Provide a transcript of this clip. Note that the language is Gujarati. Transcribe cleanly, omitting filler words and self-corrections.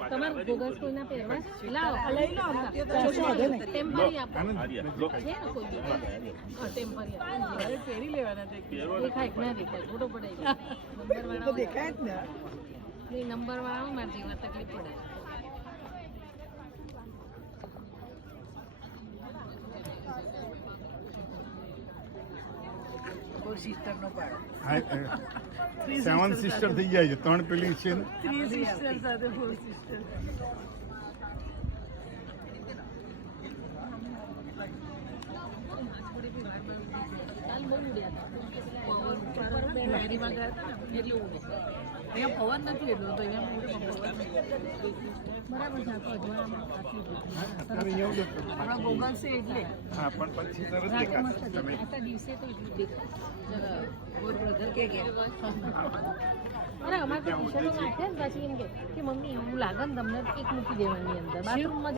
તમારે ગોગલ્સ કોઈના પહેરવા લાવો લઈ લો ટેમ્પરી આપો છે ને કોઈ ટેમ્પરી પહેરી લેવાના દેખાય ના દેખાય ફોટો પડાય નંબર વાળા દેખાય જ ને નંબર વાળા મારી જેવા તકલીફ પડે સિસ્ટર નો પાડો 7 સિસ્ટર થઈ જાય છે 3 પેલી છે 3 સિસ્ટર સાથે 4 સિસ્ટર પવન નથી એટલો તો બરાબર છે આપણા ગોગલ્સ છે એટલે હા પણ પછી તરત દેખાશે આટલા દિવસે તો એટલું દેખાય બ્રધર કે અરે અમારે તો ટીચરો નાખે ને પછી એમ કે મમ્મી એવું લાગે ને તમને એક મૂકી દેવાની અંદર બાથરૂમમાં